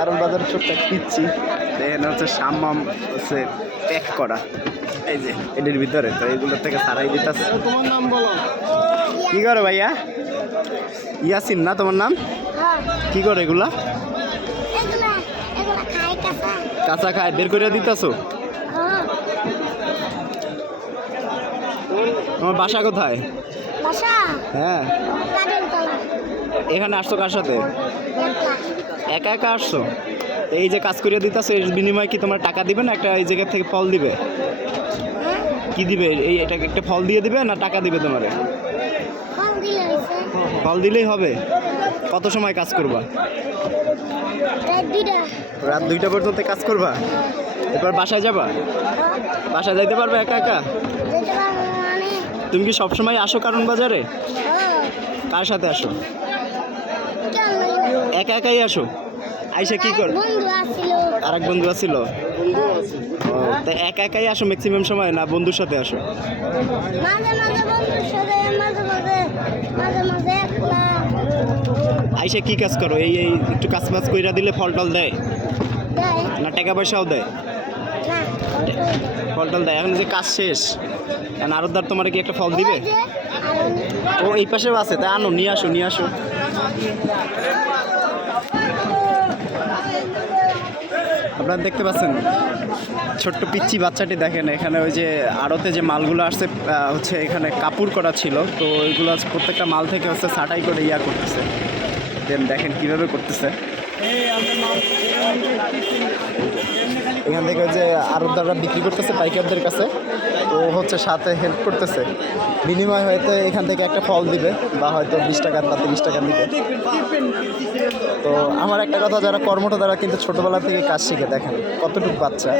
কারণ বাজার ছোট্ট পিচ্ছি দেখেন হচ্ছে সাম্মাম হচ্ছে প্যাক করা এই যে এটির ভিতরে তো এইগুলোর থেকে সারাই দিতেছে। তোমার নাম বলো। কি করো ভাইয়া? ইয়াসিন না তোমার নাম? কি করে এগুলা? কাঁচা খায় বের করে দিতেছো? তোমার বাসা কোথায়? হ্যাঁ, এখানে আসছো কার সাথে? একা একা আসছো? এই যে কাজ করে দিতেছো এর বিনিময়ে কি তোমার টাকা দিবে না একটা এই জায়গা থেকে ফল দিবে? কি দিবে? এই এটা একটা ফল দিয়ে দিবে না টাকা দিবে তোমারে? ফল দিলেই হবে। কত সময় কাজ করবা? রাত 2টা পর্যন্ত কাজ করবা? এরপর বাসায় যাবা? বাসায় যাইতে পারবে একা একা? তুমি কি সবসময় আসো কারণ বাজারে? কার সাথে আসো? একা একাই আসো? আইসা কি কর? আরেক বন্ধু আছিল? তা একা একাই আসো ম্যাক্সিমাম সময় না বন্ধুর সাথে আসো? আইসা কি কাজ করো? এই এই একটু কাজ বাজ কইরা দিলে ফল টল দেয় না টাকা পয়সাও দেয়? ফল টল দেয়। এখন যে কাজ শেষ এখন আরতদার তোমার কি একটা ফল দিবে? ও এই পাশেও আছে, তাই আনো, নিয়ে আসো নিয়ে আসো। আপনারা দেখতে পাচ্ছেন ছোট্ট পিচ্চি বাচ্চাটি দেখেন এখানে ওই যে আড়তে যে মালগুলো আসছে হচ্ছে এখানে কাপড় করা ছিল তো ওইগুলো প্রত্যেকটা মাল থেকে হচ্ছে ছাঁটাই করে ইয়া করতেছে। দেন দেখেন কীভাবে করতেছে। এখান থেকে যে আড়তদাররা বিক্রি করতেছে পাইকারদের কাছে, তো হচ্ছে সাথে হেল্প করতেছে। বিনিময় হয়তো এখান থেকে একটা ফল দিবে বা হয়তো 20 টাকার বা 30 টাকা দিবে। তো আমার একটা কথা, যারা কর্মঠ তারা কিন্তু ছোটোবেলা থেকে কাজ শিখে দেখেন কতটুকু বাচ্চা।